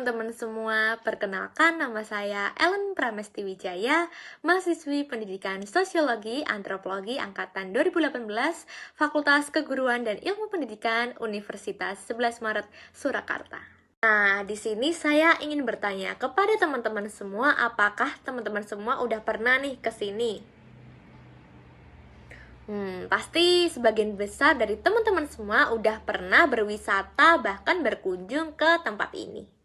teman-teman semua, perkenalkan nama saya Ellen Pramesti Wijaya, mahasiswi Pendidikan Sosiologi Antropologi Angkatan 2018, Fakultas Keguruan dan Ilmu Pendidikan Universitas 11 Maret, Surakarta. Nah, di sini saya ingin bertanya kepada teman-teman semua, apakah teman-teman semua udah pernah nih ke sini? Pasti sebagian besar dari teman-teman semua udah pernah berwisata bahkan berkunjung ke tempat ini.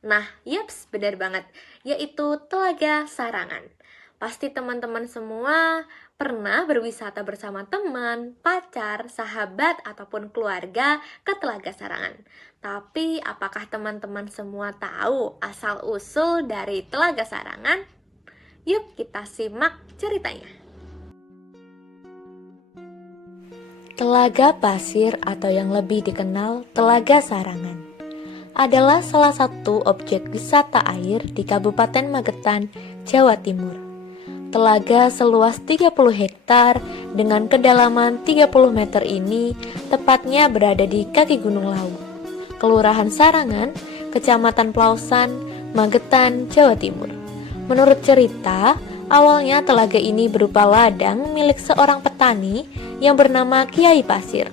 Nah, yaps, benar banget, yaitu Telaga Sarangan. Pasti teman-teman semua pernah berwisata bersama teman, pacar, sahabat, ataupun keluarga ke Telaga Sarangan. Tapi apakah teman-teman semua tahu asal-usul dari Telaga Sarangan? Yuk kita simak ceritanya. Telaga Pasir atau yang lebih dikenal Telaga Sarangan adalah salah satu objek wisata air di Kabupaten Magetan, Jawa Timur. Telaga seluas 30 hektar dengan kedalaman 30 meter ini tepatnya berada di kaki Gunung Lawu, Kelurahan Sarangan, Kecamatan Plausan, Magetan, Jawa Timur. Menurut cerita, awalnya telaga ini berupa ladang milik seorang petani yang bernama Kiai Pasir.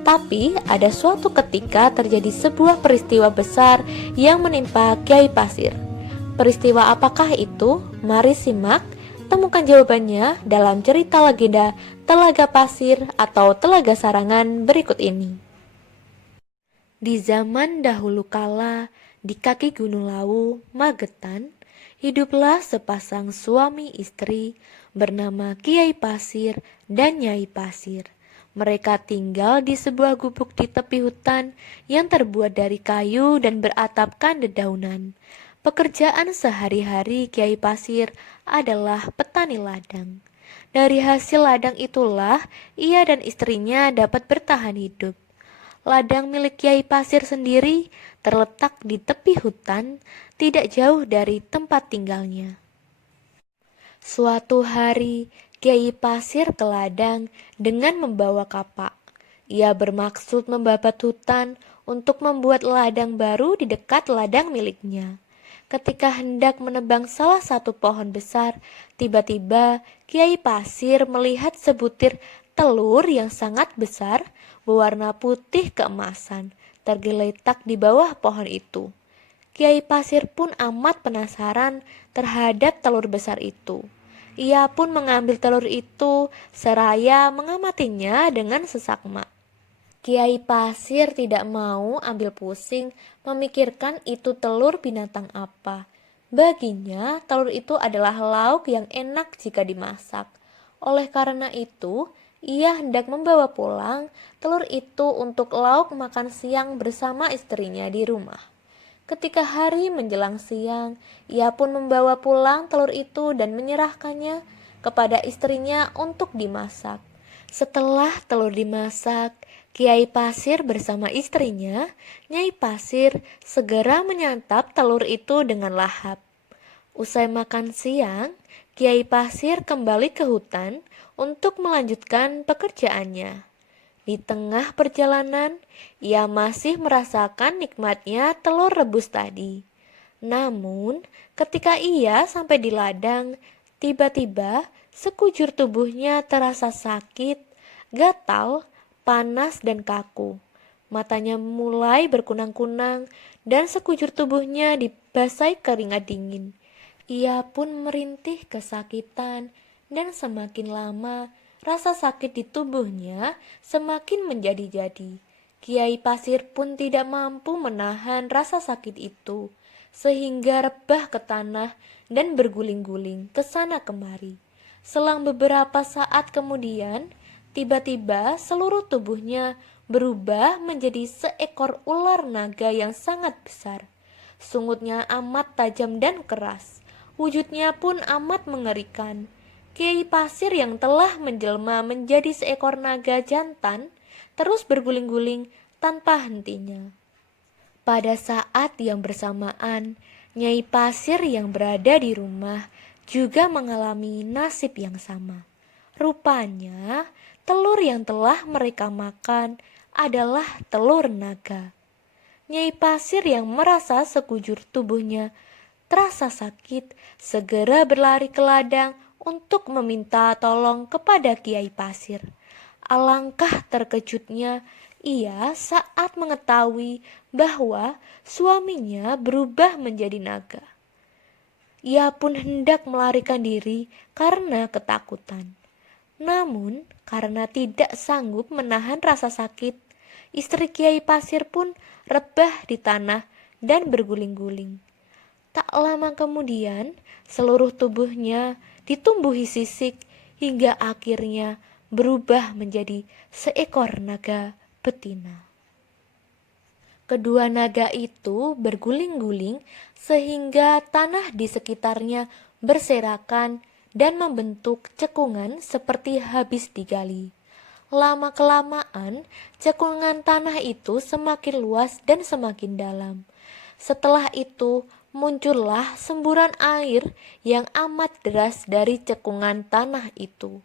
Tapi ada suatu ketika terjadi sebuah peristiwa besar yang menimpa Kiai Pasir. Peristiwa apakah itu? Mari simak, temukan jawabannya dalam cerita legenda Telaga Pasir atau Telaga Sarangan berikut ini. Di zaman dahulu kala, di kaki Gunung Lawu, Magetan, hiduplah sepasang suami istri bernama Kiai Pasir dan Nyai Pasir. Mereka tinggal di sebuah gubuk di tepi hutan yang terbuat dari kayu dan beratapkan dedaunan. Pekerjaan sehari-hari Kiai Pasir adalah petani ladang. Dari hasil ladang itulah ia dan istrinya dapat bertahan hidup. Ladang milik Kiai Pasir sendiri terletak di tepi hutan, tidak jauh dari tempat tinggalnya. Suatu hari, Kiai Pasir ke ladang dengan membawa kapak. Ia bermaksud membabat hutan untuk membuat ladang baru di dekat ladang miliknya. Ketika hendak menebang salah satu pohon besar, tiba-tiba Kiai Pasir melihat sebutir telur yang sangat besar, berwarna putih keemasan, tergeletak di bawah pohon itu. Kiai Pasir pun amat penasaran terhadap telur besar itu. Ia pun mengambil telur itu seraya mengamatinya dengan sesakma. Kiai Pasir tidak mau ambil pusing memikirkan itu telur binatang apa. Baginya, telur itu adalah lauk yang enak jika dimasak. Oleh karena itu, ia hendak membawa pulang telur itu untuk lauk makan siang bersama istrinya di rumah. Ketika hari menjelang siang, ia pun membawa pulang telur itu dan menyerahkannya kepada istrinya untuk dimasak. Setelah telur dimasak, Kiai Pasir bersama istrinya, Nyai Pasir, segera menyantap telur itu dengan lahap. Usai makan siang, Kiai Pasir kembali ke hutan untuk melanjutkan pekerjaannya. Di tengah perjalanan, ia masih merasakan nikmatnya telur rebus tadi. Namun, ketika ia sampai di ladang, tiba-tiba sekujur tubuhnya terasa sakit, gatal, panas dan kaku. Matanya mulai berkunang-kunang dan sekujur tubuhnya dibasahi keringat dingin. Ia pun merintih kesakitan dan semakin lama rasa sakit di tubuhnya semakin menjadi-jadi. Kiai Pasir pun tidak mampu menahan rasa sakit itu, sehingga rebah ke tanah dan berguling-guling ke sana kemari. Selang beberapa saat kemudian, tiba-tiba seluruh tubuhnya berubah menjadi seekor ular naga yang sangat besar. Sungutnya amat tajam dan keras, wujudnya pun amat mengerikan. Kiai Pasir yang telah menjelma menjadi seekor naga jantan terus berguling-guling tanpa hentinya. Pada saat yang bersamaan, Nyai Pasir yang berada di rumah juga mengalami nasib yang sama. Rupanya, telur yang telah mereka makan adalah telur naga. Nyai Pasir yang merasa sekujur tubuhnya terasa sakit segera berlari ke ladang untuk meminta tolong kepada Kiai Pasir. Alangkah terkejutnya ia saat mengetahui bahwa suaminya berubah menjadi naga. Ia pun hendak melarikan diri karena ketakutan. Namun, karena tidak sanggup menahan rasa sakit, istri Kiai Pasir pun rebah di tanah dan berguling-guling. Tak lama kemudian, seluruh tubuhnya ditumbuhi sisik hingga akhirnya berubah menjadi seekor naga betina. Kedua naga itu berguling-guling sehingga tanah di sekitarnya berserakan dan membentuk cekungan seperti habis digali. Lama-kelamaan, cekungan tanah itu semakin luas dan semakin dalam. Setelah itu, muncullah semburan air yang amat deras dari cekungan tanah itu.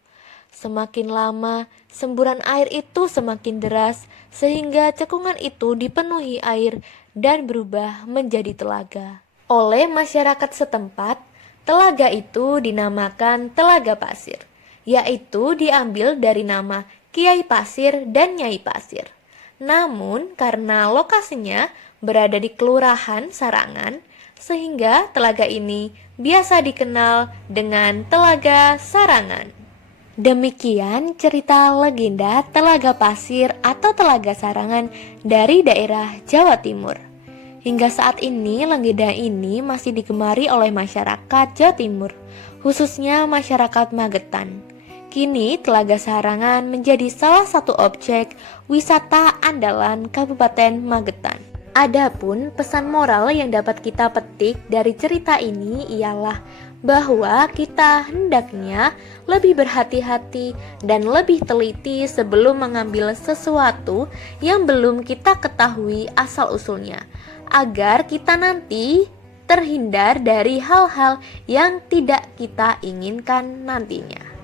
Semakin lama, semburan air itu semakin deras sehingga cekungan itu dipenuhi air dan berubah menjadi telaga. Oleh masyarakat setempat, telaga itu dinamakan Telaga Pasir, yaitu diambil dari nama Kiai Pasir dan Nyai Pasir. Namun karena lokasinya berada di Kelurahan Sarangan, sehingga telaga ini biasa dikenal dengan Telaga Sarangan. Demikian cerita legenda Telaga Pasir atau Telaga Sarangan dari daerah Jawa Timur. Hingga saat ini legenda ini masih digemari oleh masyarakat Jawa Timur, khususnya masyarakat Magetan. Kini Telaga Sarangan menjadi salah satu objek wisata andalan Kabupaten Magetan. Adapun pesan moral yang dapat kita petik dari cerita ini ialah bahwa kita hendaknya lebih berhati-hati dan lebih teliti sebelum mengambil sesuatu yang belum kita ketahui asal-usulnya, agar kita nanti terhindar dari hal-hal yang tidak kita inginkan nantinya.